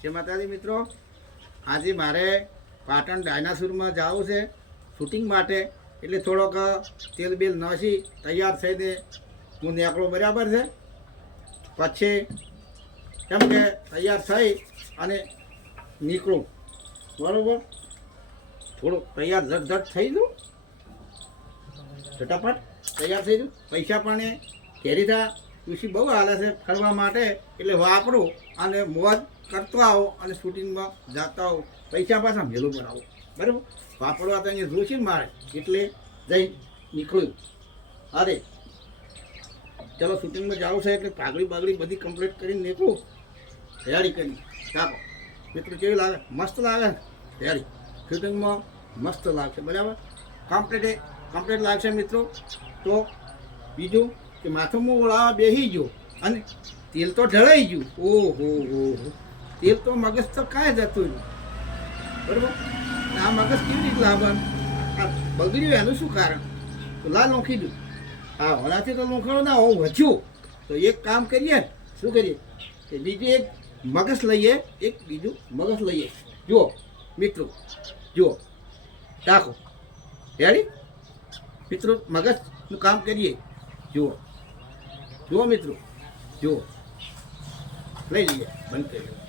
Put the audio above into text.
છે. માતાજી મિત્રો, આજે મારે પાટણ ડાયનાસોરમાં જવું છે, શૂટિંગ માટે. એટલે થોડોક તેલ બેલ નાસી, તૈયાર થઈને હું નીકળો બરાબર છે. પછી કેમ કે તૈયાર થઈ અને નીકળું. બરાબર? થોડું તૈયાર ઝટ ઝટ થઈ ગયું. ફટાફટ તૈયાર થઈ ગયું. પૈસા પણ એ ઘેરી થા ખુશી બહુ હાલે છે ફરવા માટે, એટલે વાપરો અને મોજ કરતો આવો અને શૂટિંગમાં જતા આવો. પૈસા પાછા મેલું બનાવો બરાબર? વાપરવા તો અહીંયા જોશી ને મારે. એટલે જઈ નીકળ્યું. અરે ચલો શૂટિંગમાં જવું છે એટલે પાઘડી બાગડી બધી કમ્પ્લીટ કરીને નીકળું. તૈયારી કરી. ચાલો. મિત્રો કેવી લાગે? મસ્ત લાગે? તૈયારી. શૂટિંગમાં મસ્ત લાગશે. બરાબર? કમ્પ્લીટ કમ્પ્લીટ લાગશે મિત્રો. તો બીજું કે માથું ઓળાવા બેસી ગયો અને તેલ તો ઢળાઈ ગયું. ઓહો હો હો તેલ તો મગજ તો કાંઈ જતું નહીં. બરાબર? આ મગજ કેવી રીતે લાવવાનું? આ બગડ્યું એનું શું કારણ? તો લા લોખી દઉં. હા હોનાથી તો નોખડો ના હોવું વધ્યું. તો એક કામ કરીએ શું કરીએ? કે બીજું એક મગજ લઈએ એક બીજું મગજ લઈએ. જુઓ મિત્રો જુઓ. રાખો. રેડી મિત્રો મગજનું કામ કરીએ. જુઓ. જુઓ મિત્રો જુઓ લઈ લઈએ બંધ કરી.